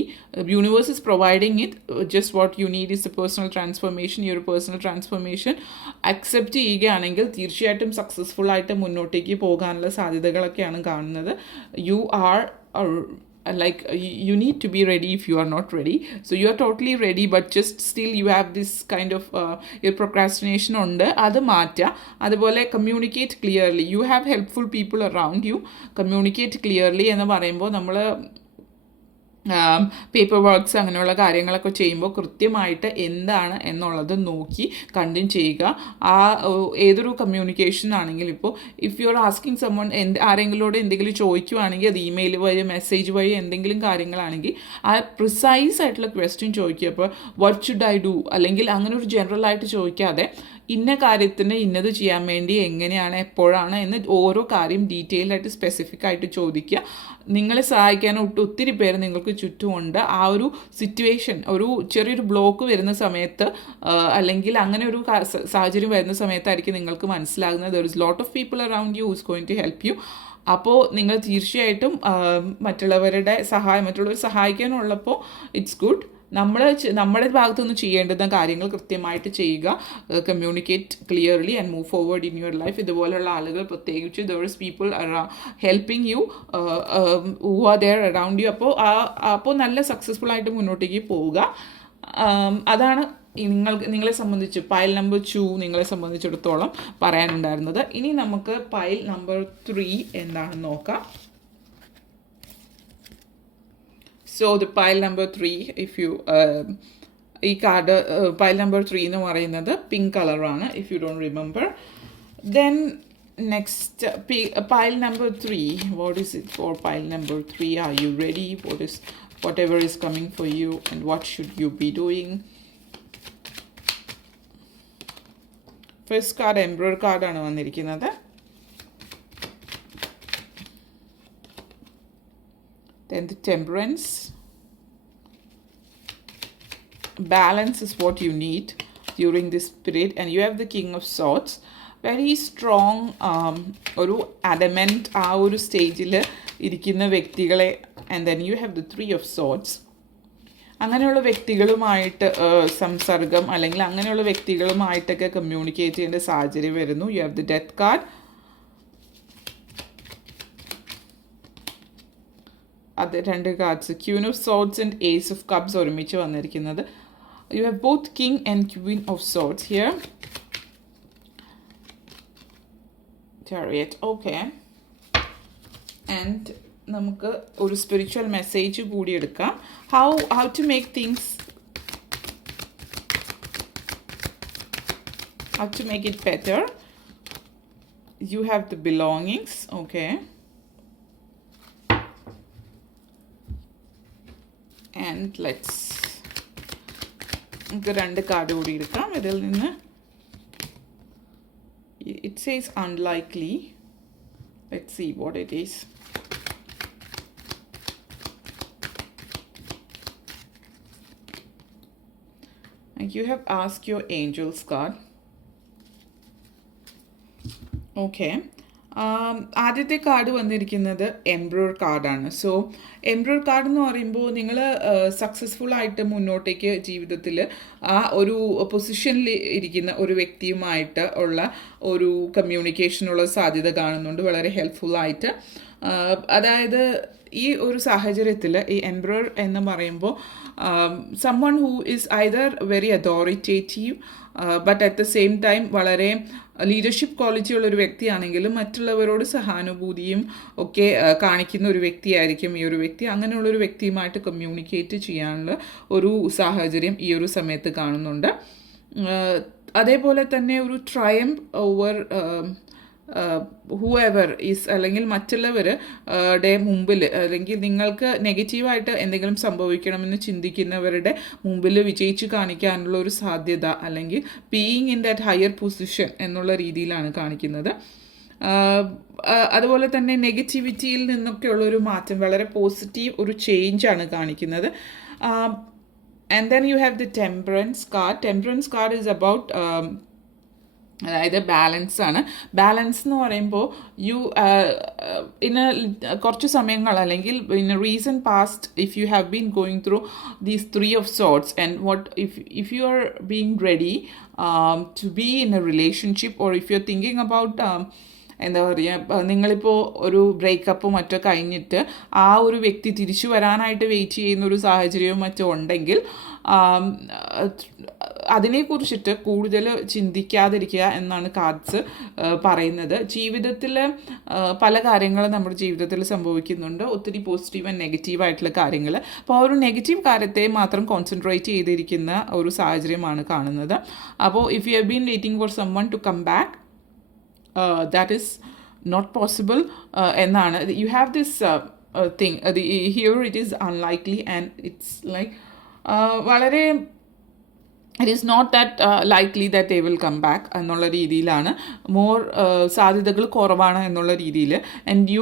Universe is providing it. Just what you need is a personal transformation. ഈ ഒരു പേഴ്സണൽ ട്രാൻസ്ഫോർമേഷൻ അക്സെപ്റ്റ് ചെയ്യുകയാണെങ്കിൽ തീർച്ചയായിട്ടും successful ആയിട്ട് മുന്നോട്ടേക്ക് പോകാനുള്ള സാധ്യതകളൊക്കെയാണ് കാണുന്നത്. You are like you need to be ready if you are not ready. So you are totally ready, but just still you have this kind of your procrastination ഉണ്ട്. അത് മാറ്റുക. അതുപോലെ communicate clearly. You have helpful people around you. Communicate clearly എന്ന് പറയുമ്പോൾ നമ്മൾ paper works അങ്ങനെയുള്ള കാര്യങ്ങളൊക്കെ ചെയ്യുമ്പോൾ കൃത്യമായിട്ട് എന്താണ് എന്നുള്ളത് നോക്കി കണ്ടിന്യൂ ചെയ്യുക. ആ ഏതൊരു കമ്മ്യൂണിക്കേഷൻ ആണെങ്കിലും ഇപ്പോൾ if you are asking someone ആരെങ്കിലോട് എന്തെങ്കിലും ചോദിക്കുവാണെങ്കിൽ അത് ഇമെയിൽ വഴി മെസ്സേജ് വഴി എന്തെങ്കിലും കാര്യങ്ങളാണെങ്കിൽ ആ പ്രിസൈസ് ആയിട്ടുള്ള ക്വസ്റ്റ്യൻ ചോദിക്കുക. അപ്പോൾ വാട്ട് ഷുഡ് ഐ ഡു, അല്ലെങ്കിൽ അങ്ങനെ ഒരു ജനറൽ ആയിട്ട് ചോദിക്കാതെ ഇന്ന കാര്യത്തിന് ഇന്നത് ചെയ്യാൻ വേണ്ടി എങ്ങനെയാണ് എപ്പോഴാണ് എന്ന് ഓരോ കാര്യം ഡീറ്റെയിൽ ആയിട്ട് സ്പെസിഫിക് ആയിട്ട് ചോദിക്കുക. നിങ്ങളെ സഹായിക്കാൻ ഒത്തിരി പേര് നിങ്ങൾക്ക് ചുറ്റുമുണ്ട്. ആ ഒരു സിറ്റുവേഷൻ, ഒരു ചെറിയൊരു ബ്ലോക്ക് വരുന്ന സമയത്ത് അല്ലെങ്കിൽ അങ്ങനെ ഒരു സാഹചര്യം വരുന്ന സമയത്തായിരിക്കും നിങ്ങൾക്ക് മനസ്സിലാകുന്നത് there is lot of people around you who is going to help you. അപ്പോൾ നിങ്ങൾ തീർച്ചയായിട്ടും മറ്റുള്ളവർ സഹായിക്കാനുള്ളപ്പോൾ ഇറ്റ്സ് ഗുഡ്. നമ്മുടെ ഭാഗത്തുനിന്ന് ചെയ്യേണ്ടുന്ന കാര്യങ്ങൾ കൃത്യമായിട്ട് ചെയ്യുക. Communicate clearly and move forward in your life. ഇതുപോലുള്ള ആളുകൾ പ്രത്യേകിച്ച് there is people helping you who are there around you. അപ്പോൾ നല്ല സക്സസ്ഫുൾ ആയിട്ട് മുന്നോട്ടേക്ക് പോവുക. അതാണ് നിങ്ങളെ സംബന്ധിച്ച് പൈൽ നമ്പർ 2 നിങ്ങളെ സംബന്ധിച്ചിടത്തോളം പറയാനുണ്ടായിരുന്നത്. ഇനി നമുക്ക് പൈൽ നമ്പർ 3 എന്താണെന്ന് നോക്കാം. So the pile number 3, if you ഈ കാർഡ് pile number 3 എന്ന് പറയുന്നത് പിങ്ക് കളറാണ്, if you don't remember. Then next pile number 3, what is it for pile number 3? Are you ready? Whatever is coming for you, and what should you be doing? First card Emperor card ആണ് വന്നിരിക്കുന്നത്. Then the Temperance. Balance is what you need. during this period. And you have the King of Swords, very strong, ഒരു adamant ആ ഒരു സ്റ്റേജിൽ ഇരിക്കുന്ന വ്യക്തികളെ. And then you have the Three of Swords. അങ്ങനെയുള്ള വ്യക്തികളുമായിട്ട് സംസർഗം അല്ലെങ്കിൽ അങ്ങനെയുള്ള വ്യക്തികളുമായിട്ടൊക്കെ കമ്മ്യൂണിക്കേറ്റ് ചെയ്യേണ്ട സാഹചര്യം വരുന്നു. You have the death card. അത് രണ്ട് cards, queen of swords and ace of cups ഒരുമിച്ച് വന്നിരിക്കുന്നത്. You have both king and queen of swords here. Chariot. Okay. And നമുക്ക് ഒരു സ്പിരിച്വൽ മെസ്സേജ് കൂടി എടുക്കാം. How to make things, how to make it better. You have the belongings. Okay. And let's നമുക്ക് രണ്ട് card കൂടി എടുക്കാം. ഇതിൽ നിന്ന് it says unlikely. Let's see what it is. And you have asked your angels card. Okay. ആദ്യത്തെ card വന്നിരിക്കുന്നത് എംബ്രർ കാർഡാണ്. So എംബ്രർ card എന്ന് പറയുമ്പോൾ നിങ്ങൾ സക്സസ്ഫുൾ ആയിട്ട് മുന്നോട്ടേക്ക് ജീവിതത്തിൽ ആ ഒരു പൊസിഷനിൽ ഇരിക്കുന്ന ഒരു വ്യക്തിയുമായിട്ട് ഉള്ള ഒരു കമ്മ്യൂണിക്കേഷനുള്ള സാധ്യത കാണുന്നുണ്ട്, വളരെ ഹെൽപ്ഫുള്ളായിട്ട്. അതായത് ഈ ഒരു സാഹചര്യത്തിൽ ഈ എംബ്രർ എന്ന് പറയുമ്പോൾ someone who is either very authoritative but at the same time വളരെ ലീഡർഷിപ്പ് ക്വാളിറ്റി ഉള്ളൊരു വ്യക്തിയാണെങ്കിലും മറ്റുള്ളവരോട് സഹാനുഭൂതിയും ഒക്കെ കാണിക്കുന്ന ഒരു വ്യക്തിയായിരിക്കും ഈ ഒരു വ്യക്തി. അങ്ങനെയുള്ളൊരു വ്യക്തിയുമായിട്ട് കമ്മ്യൂണിക്കേറ്റ് ചെയ്യാനുള്ള ഒരു സാഹചര്യം ഈ ഒരു സമയത്ത് കാണുന്നുണ്ട്. അതേപോലെ തന്നെ ഒരു ട്രയംപ് ഓവർ ഹൂഎവർ ഈസ്, അല്ലെങ്കിൽ മറ്റുള്ളവരുടെ മുമ്പിൽ, അല്ലെങ്കിൽ നിങ്ങൾക്ക് നെഗറ്റീവായിട്ട് എന്തെങ്കിലും സംഭവിക്കണമെന്ന് ചിന്തിക്കുന്നവരുടെ മുമ്പിൽ വിജയിച്ച് കാണിക്കാനുള്ള ഒരു സാധ്യത, അല്ലെങ്കിൽ being in that higher position എന്നുള്ള രീതിയിലാണ് കാണിക്കുന്നത്. അതുപോലെ തന്നെ നെഗറ്റിവിറ്റിയിൽ നിന്നൊക്കെയുള്ളൊരു മാറ്റം, വളരെ പോസിറ്റീവ് ഒരു ചേഞ്ചാണ് കാണിക്കുന്നത്. And then you have the temperance card. Temperance card is about അതായത് ബാലൻസ് ആണ്. ബാലൻസ് എന്ന് പറയുമ്പോൾ കുറച്ച് സമയങ്ങൾ, അല്ലെങ്കിൽ in a recent past if you have been going through these three of sorts and what if you are being ready to be in a relationship, or if you are thinking about എന്താ പറയുക, നിങ്ങളിപ്പോൾ ഒരു ബ്രേക്കപ്പോ മറ്റോ കഴിഞ്ഞിട്ട് ആ ഒരു വ്യക്തി തിരിച്ചു വരാനായിട്ട് വെയിറ്റ് ചെയ്യുന്ന ഒരു സാഹചര്യവും മറ്റോ ഉണ്ടെങ്കിൽ അതിനെക്കുറിച്ചിട്ട് കൂടുതൽ ചിന്തിക്കാതിരിക്കുക എന്നാണ് കാർഡ്സ് പറയുന്നത്. ജീവിതത്തിൽ പല കാര്യങ്ങളും നമ്മുടെ ജീവിതത്തിൽ സംഭവിക്കുന്നുണ്ട്, ഒത്തിരി പോസിറ്റീവ് ആൻഡ് നെഗറ്റീവായിട്ടുള്ള കാര്യങ്ങൾ. അപ്പോൾ ആ ഒരു നെഗറ്റീവ് കാര്യത്തെ മാത്രം കോൺസെൻട്രേറ്റ് ചെയ്തിരിക്കുന്ന ഒരു സാഹചര്യമാണ് കാണുന്നത്. അപ്പോൾ if you have been waiting for someone to come back, that is not possible എന്നാണ്. You have this thing, here it is unlikely and it's like വളരെ it is not that likely that they will come back എന്നുള്ള രീതിയിലാണ്, more സാധ്യതകൾ കുറവാണ് എന്നുള്ള രീതിയിൽ. And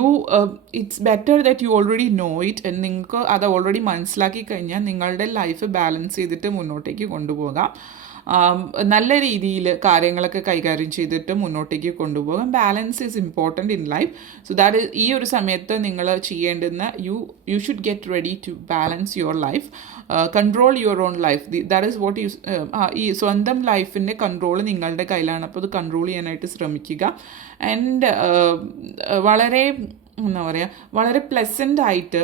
it's better that you already know it. നിങ്ങൾക്ക് അത് ഓൾറെഡി മനസ്സിലാക്കി കഴിഞ്ഞാൽ നിങ്ങളുടെ ലൈഫ് ബാലൻസ് ചെയ്തിട്ട് മുന്നോട്ടേക്ക് കൊണ്ടുപോകാം. നല്ല രീതിയിൽ കാര്യങ്ങളൊക്കെ കൈകാര്യം ചെയ്തിട്ട് മുന്നോട്ടേക്ക് കൊണ്ടുപോകാം. Balance is important in life. So that ഈ ഒരു സമയത്ത് നിങ്ങൾ ചെയ്യേണ്ടുന്ന you should get ready to balance your life, control your own life. That is what ഈ സ്വന്തം ലൈഫിൻ്റെ കൺട്രോൾ നിങ്ങളുടെ കയ്യിലാണ്. അപ്പോൾ അത് കൺട്രോൾ ചെയ്യാനായിട്ട് ശ്രമിക്കുക. ആൻഡ് വളരെ എന്താ പറയുക, വളരെ പ്ലസൻ്റ് ആയിട്ട്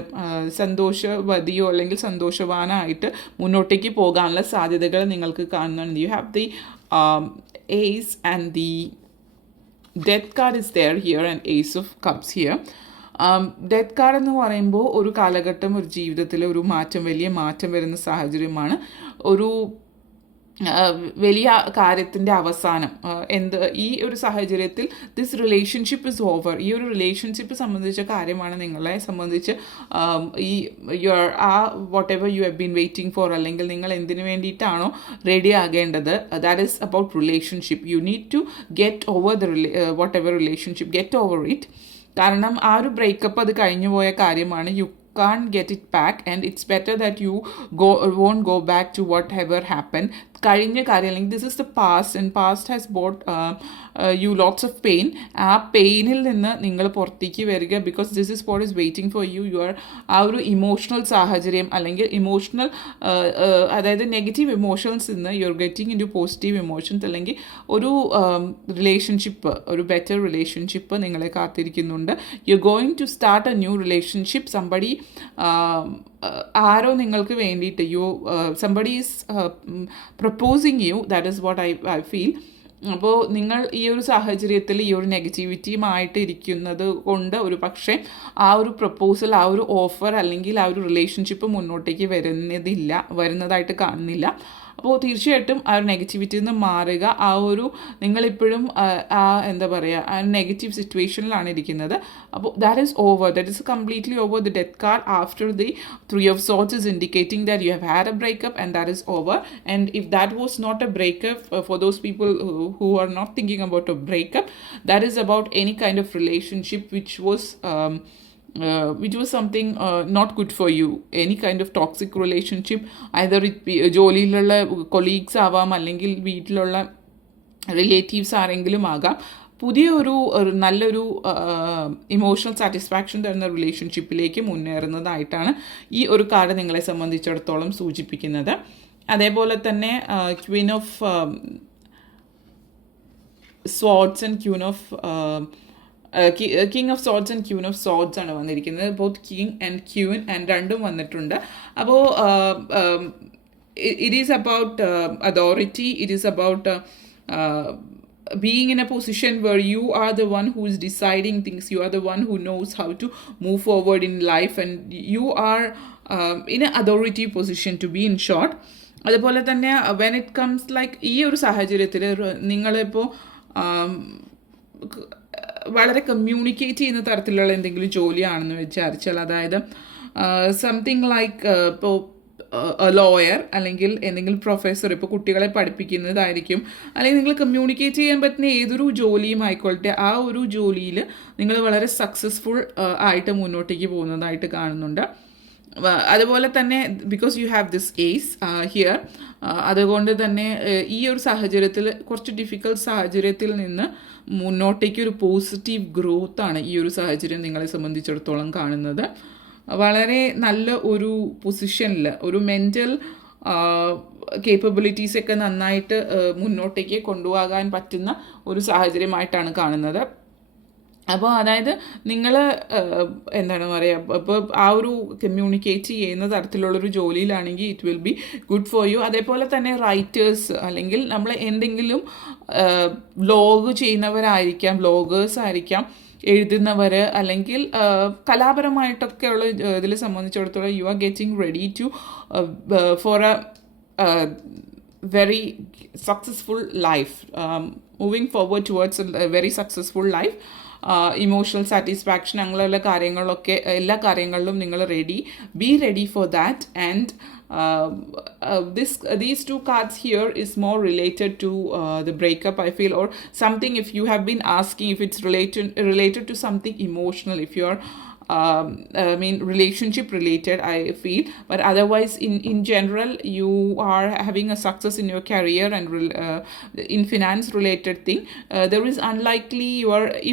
സന്തോഷവതിയോ അല്ലെങ്കിൽ സന്തോഷവാനായിട്ട് മുന്നോട്ടേക്ക് പോകാനുള്ള സാധ്യതകൾ നിങ്ങൾക്ക് കാണുന്നുണ്ട്. You have the ace and the death card is there here and ace of cups here. Death card എന്ന് പറയുമ്പോൾ ഒരു കാലഘട്ടം, ഒരു ജീവിതത്തിൽ ഒരു മാറ്റം, വലിയ മാറ്റം വരുന്ന സാഹചര്യമാണ്. ഒരു വലിയ കാര്യത്തിൻ്റെ അവസാനം. ഈ ഒരു സാഹചര്യത്തിൽ ദിസ് റിലേഷൻഷിപ്പ് ഇസ് ഓവർ. ഈ ഒരു റിലേഷൻഷിപ്പ് സംബന്ധിച്ച കാര്യമാണ് നിങ്ങളെ സംബന്ധിച്ച് whatever you have been waiting for, അല്ലെങ്കിൽ നിങ്ങൾ എന്തിനു വേണ്ടിയിട്ടാണോ റെഡി ആകേണ്ടത്, that is about relationship. You need to get over whatever relationship, get over it. കാരണം ആ ഒരു ബ്രേക്കപ്പ് അത് കഴിഞ്ഞു പോയ കാര്യമാണ്. You can't get it back, and it's better that you won't go back to whatever happened കഴിഞ്ഞ കാര്യം അല്ലെങ്കിൽ this is the past and past has bought you lots of pain. ആ പെയിനിൽ നിന്ന് നിങ്ങൾ പുറത്തേക്ക് വരിക, because this is what is waiting for you. You are ആ ഒരു ഇമോഷണൽ സാഹചര്യം അല്ലെങ്കിൽ ഇമോഷണൽ അതായത് നെഗറ്റീവ് ഇമോഷൻസ് നിന്ന് you are getting into positive emotions, അല്ലെങ്കിൽ ഒരു റിലേഷൻഷിപ്പ്, ഒരു ബെറ്റർ റിലേഷൻഷിപ്പ് നിങ്ങളെ കാത്തിരിക്കുന്നുണ്ട്. You are going to start a new relationship. Somebody ആരോ നിങ്ങൾക്ക് വേണ്ടിയിട്ട് somebody is proposing you, that is what I feel. അപ്പോൾ നിങ്ങൾ ഈ ഒരു സാഹചര്യത്തിൽ ഈ ഒരു നെഗറ്റിവിറ്റിയുമായിട്ട് ഇരിക്കുന്നത് കൊണ്ട് ഒരു പക്ഷേ ആ ഒരു പ്രപ്പോസൽ, ആ ഒരു ഓഫർ അല്ലെങ്കിൽ ആ ഒരു റിലേഷൻഷിപ്പ് മുന്നോട്ടേക്ക് വരുന്നതായിട്ട് കാണുന്നില്ല. അപ്പോൾ തീർച്ചയായിട്ടും ആ ഒരു നെഗറ്റിവിറ്റിയിൽ നിന്ന് മാറുക. ആ ഒരു നിങ്ങളിപ്പോഴും ആ എന്താ പറയുക, ആ നെഗറ്റീവ് സിറ്റുവേഷനിലാണ് ഇരിക്കുന്നത്. അപ്പോൾ that is over, that is completely over. The death card after the 3 of Swords is indicating that you have had a breakup and that is over. And if that was not a breakup, for those people who are not thinking about a breakup, that is about any kind of relationship which was something not good for you, any kind of toxic relationship, either it be ജോലിയിലുള്ള colleagues ആവാം, അല്ലെങ്കിൽ വീട്ടിലുള്ള relatives ആരെങ്കിലും ആകാം. പുതിയ ഒരു നല്ലൊരു emotional satisfaction തരുന്ന റിലേഷൻഷിപ്പിലേക്ക് മുന്നേറുന്നതായിട്ടാണ് ഈ ഒരു കാർഡ് നിങ്ങളെ സംബന്ധിച്ചിടത്തോളം സൂചിപ്പിക്കുന്നത്. അതേപോലെ തന്നെ Queen of swords and king of swords and queen of swords ആണ് വന്നിരിക്കുന്നത്. Both king and queen and രണ്ടും വന്നിട്ടുണ്ട്. അപ്പോൾ it is about authority, it is about being in a position where you are the one who is deciding things, you are the one who knows how to move forward in life, and you are in an authority position to be, in short. അതുപോലെ തന്നെ when it comes like ഈ ഒരു സാഹചര്യത്തിൽ നിങ്ങളിപ്പോൾ വളരെ communicate ചെയ്യുന്ന തരത്തിലുള്ള എന്തെങ്കിലും ജോലിയാണെന്ന് വിചാരിച്ചാൽ, അതായത് സംതിങ് ലൈക്ക് ഇപ്പോൾ ലോയർ അല്ലെങ്കിൽ എന്തെങ്കിലും പ്രൊഫസർ, ഇപ്പോൾ കുട്ടികളെ പഠിപ്പിക്കുന്നതായിരിക്കും, അല്ലെങ്കിൽ നിങ്ങൾ കമ്മ്യൂണിക്കേറ്റ് ചെയ്യാൻ പറ്റുന്ന ഏതൊരു ജോലിയും ആയിക്കോട്ടെ, ആ ഒരു ജോലിയിൽ നിങ്ങൾ വളരെ സക്സസ്ഫുൾ ആയിട്ട് മുന്നോട്ടേക്ക് പോകുന്നതായിട്ട് കാണുന്നുണ്ട്. അതുപോലെ തന്നെ because you have this ace here, അതുകൊണ്ട് തന്നെ ഈ ഒരു സാഹചര്യത്തിൽ, കുറച്ച് ഡിഫിക്കൽട്ട് സാഹചര്യത്തിൽ നിന്ന് മുന്നോട്ടേക്ക് ഒരു പോസിറ്റീവ് ഗ്രോത്താണ് ഈ ഒരു സാഹചര്യം നിങ്ങളെ സംബന്ധിച്ചിടത്തോളം കാണുന്നത്. വളരെ നല്ല ഒരു പൊസിഷനിൽ, ഒരു മെൻ്റൽ കേപ്പബിലിറ്റീസൊക്കെ നന്നായിട്ട് മുന്നോട്ടേക്ക് കൊണ്ടുപോകാൻ പറ്റുന്ന ഒരു സാഹചര്യമായിട്ടാണ് കാണുന്നത്. അപ്പോൾ അതായത് നിങ്ങൾ എന്താണ് പറയുക, ഇപ്പോൾ ആ ഒരു കമ്മ്യൂണിക്കേറ്റ് ചെയ്യുന്ന തരത്തിലുള്ളൊരു ജോലിയിലാണെങ്കിൽ it will be good for you. അതേപോലെ തന്നെ റൈറ്റേഴ്സ്, അല്ലെങ്കിൽ നമ്മൾ എന്തെങ്കിലും വ്ലോഗ് ചെയ്യുന്നവരായിരിക്കാം, വ്ലോഗേഴ്സ് ആയിരിക്കാം, എഴുതുന്നവർ, അല്ലെങ്കിൽ കലാപരമായിട്ടൊക്കെയുള്ള ഇതിൽ സംബന്ധിച്ചിടത്തോളം you are getting ready to for a very successful life, moving forward towards a very successful life. Emotional satisfaction അങ്ങനെയുള്ള കാര്യങ്ങളൊക്കെ, എല്ലാ കാര്യങ്ങളിലും നിങ്ങൾ be ready for that. And these two cards here is more related to the breakup, I feel, or something. If you have been asking if it's related to something emotional, if you're relationship related, I feel. But otherwise, in general, you are having a success in your career and in finance related thing. There is unlikely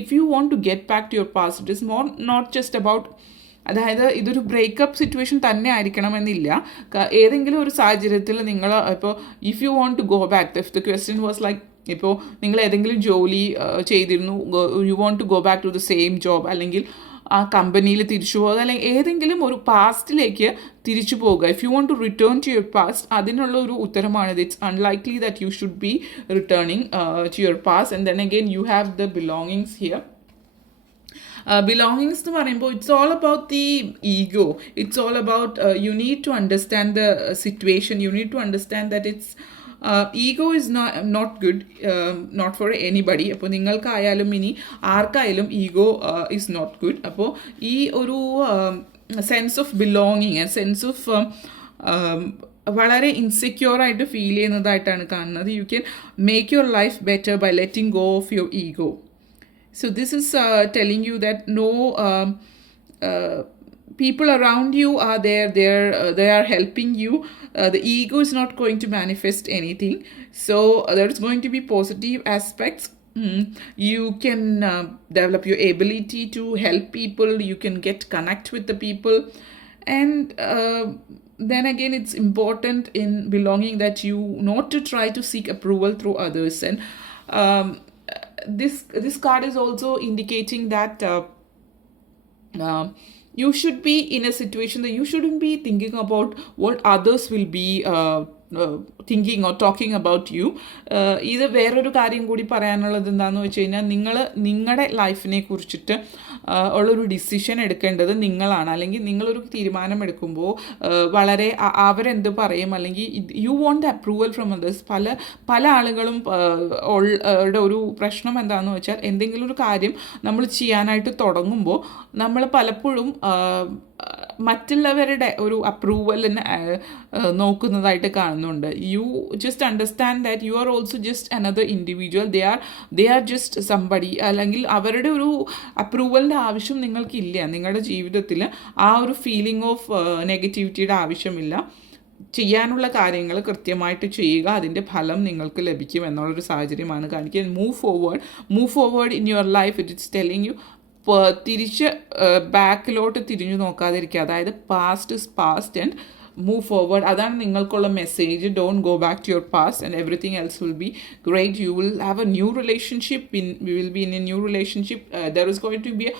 if you want to get back to your past, it is more not just about, അതായത് ഇതൊരു breakup situation തന്നെ ആയിരിക്കണമെന്നില്ല. ഏതെങ്കിലും ഒരു സാഹചര്യത്തിൽ നിങ്ങൾ ഇപ്പോൾ if you want to go back, if the question was like, ഇപ്പോൾ നിങ്ങൾ ഏതെങ്കിലും ജോലി ചെയ്തിരുന്നു, you want to go back to the same job, അല്ലെങ്കിൽ ആ കമ്പനിയിൽ തിരിച്ചു പോകുക, അല്ലെങ്കിൽ ഏതെങ്കിലും ഒരു പാസ്റ്റിലേക്ക് തിരിച്ചു പോകുക. If you want to return to your past, അതിനുള്ള ഒരു ഉത്തരമാണിത്. It's unlikely that you should be returning to your past. And then again you have the belongings here. Belongings എന്ന് പറയുമ്പോൾ it's all about the ego. It's all about you need to understand the situation. You need to understand that it's ego is not good, not for anybody. അപ്പോൾ നിങ്ങൾക്കായാലും ഇനി ആർക്കായാലും ego is not good. അപ്പോൾ ഈ ഒരു sense of belonging, sense of വളരെ ഇൻസെക്യൂറായിട്ട് feel ചെയ്യുന്നതായിട്ടാണ് കാണുന്നത്. You can make your life better by letting go of your ego. So this is telling you that no, people around you are there, they are helping you. The ego is not going to manifest anything, so there's going to be positive aspects. You can develop your ability to help people, you can get connect with the people, and then again it's important in belonging that you not to try to seek approval through others. And this card is also indicating that you should be in a situation that you shouldn't be thinking about what others will be thinking or talking about you. ഇത് വേറൊരു കാര്യം കൂടി പറയാനുള്ളത് എന്താണെന്ന് വെച്ച് കഴിഞ്ഞാൽ നിങ്ങളുടെ ലൈഫിനെ കുറിച്ചിട്ട് ഉള്ളൊരു ഡിസിഷൻ എടുക്കേണ്ടത് നിങ്ങളാണ്. അല്ലെങ്കിൽ നിങ്ങളൊരു തീരുമാനം എടുക്കുമ്പോൾ വളരെ അവരെന്ത് പറയും, അല്ലെങ്കിൽ you want approval from others. പല ആളുകളും ഒരു പ്രശ്നം എന്താണെന്ന് വെച്ചാൽ എന്തെങ്കിലും ഒരു കാര്യം നമ്മൾ ചെയ്യാനായിട്ട് തുടങ്ങുമ്പോൾ നമ്മൾ പലപ്പോഴും മറ്റുള്ളവരുടെ ഒരു അപ്രൂവലിന് നോക്കുന്നതായിട്ട് കാണുന്നുണ്ട്. You just understand that you are also just another individual, they are just somebody. അല്ലെങ്കിൽ അവരുടെ ഒരു അപ്രൂവലിൻ്റെ ആവശ്യം നിങ്ങൾക്കില്ല. നിങ്ങളുടെ ജീവിതത്തിൽ ആ ഒരു ഫീലിംഗ് ഓഫ് നെഗറ്റിവിറ്റിയുടെ ആവശ്യമില്ല. ചെയ്യാനുള്ള കാര്യങ്ങൾ കൃത്യമായിട്ട് ചെയ്യുക, അതിൻ്റെ ഫലം നിങ്ങൾക്ക് ലഭിക്കും എന്നുള്ളൊരു സാഹചര്യമാണ് കാണിക്കുക. Move forward in your life. It it's telling you തിരിച്ച് ബാക്കിലോട്ട് തിരിഞ്ഞു നോക്കാതിരിക്കുക. അതായത് past is past and move forward. അതാണ് നിങ്ങൾക്കുള്ള message. Don't go back to your past and everything else will be great. You will have a new relationship. We will be in a new relationship. There is going to be a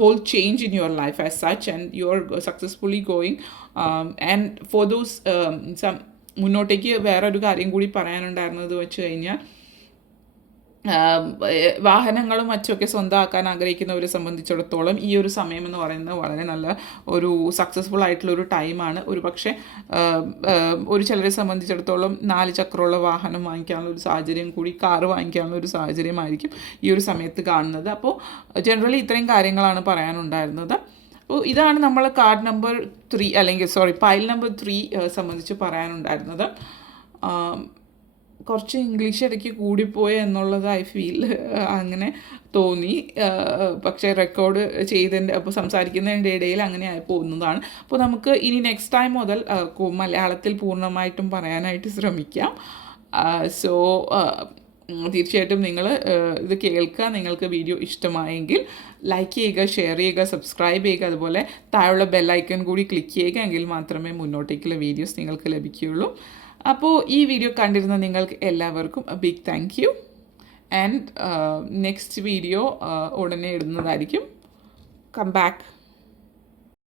whole change in your life as such, and you are successfully going. And for those മുന്നോട്ടേക്ക് വേറൊരു കാര്യം കൂടി പറയാനുണ്ടായിരുന്നത് വെച്ച് കഴിഞ്ഞാൽ വാഹനങ്ങളും മറ്റുമൊക്കെ സ്വന്തമാക്കാൻ ആഗ്രഹിക്കുന്നവരെ സംബന്ധിച്ചിടത്തോളം ഈ ഒരു സമയം എന്ന് പറയുന്നത് വളരെ നല്ല ഒരു സക്സസ്ഫുൾ ആയിട്ടുള്ളൊരു ടൈമാണ്. ഒരു പക്ഷേ ഒരു ചിലരെ സംബന്ധിച്ചിടത്തോളം 4 ചക്രമുള്ള വാഹനം വാങ്ങിക്കാനുള്ള ഒരു സാഹചര്യം കൂടി, കാറ് വാങ്ങിക്കാനുള്ള ഒരു സാഹചര്യമായിരിക്കും ഈ ഒരു സമയത്ത് കാണുന്നത്. അപ്പോൾ ജനറലി ഇത്രയും കാര്യങ്ങളാണ് പറയാനുണ്ടായിരുന്നത്. അപ്പോൾ ഇതാണ് നമ്മൾ കാർഡ് നമ്പർ 3 അല്ലെങ്കിൽ പൈൽ നമ്പർ 3 സംബന്ധിച്ച് പറയാനുണ്ടായിരുന്നത്. കുറച്ച് ഇംഗ്ലീഷ് ഇടയ്ക്ക് കൂടിപ്പോയി എന്നുള്ളത് ഐ ഫീൽ അങ്ങനെ തോന്നി. പക്ഷേ റെക്കോർഡ് ചെയ്തതിൻ്റെ അപ്പോൾ സംസാരിക്കുന്നതിൻ്റെ ഇടയിൽ അങ്ങനെ ആയി പോകുന്നതാണ്. അപ്പോൾ നമുക്ക് ഇനി നെക്സ്റ്റ് ടൈം മുതൽ മലയാളത്തിൽ പൂർണ്ണമായിട്ടും പറയാനായിട്ട് ശ്രമിക്കാം. സോ തീർച്ചയായിട്ടും നിങ്ങൾ ഇത് കേൾക്കുക. നിങ്ങൾക്ക് വീഡിയോ ഇഷ്ടമായെങ്കിൽ ലൈക്ക് ചെയ്യുക, ഷെയർ ചെയ്യുക, സബ്സ്ക്രൈബ് ചെയ്യുക. അതുപോലെ താഴെയുള്ള ബെല്ലൈക്കൺ കൂടി ക്ലിക്ക് ചെയ്യുക. എങ്കിൽ മാത്രമേ മുന്നോട്ടേക്കുള്ള വീഡിയോസ് നിങ്ങൾക്ക് ലഭിക്കുകയുള്ളൂ. അപ്പോൾ ഈ വീഡിയോ കണ്ടിരുന്ന നിങ്ങൾക്ക് എല്ലാവർക്കും big thank you. And next video ഉടനെ ഇടുന്നതായിരിക്കും. Come back.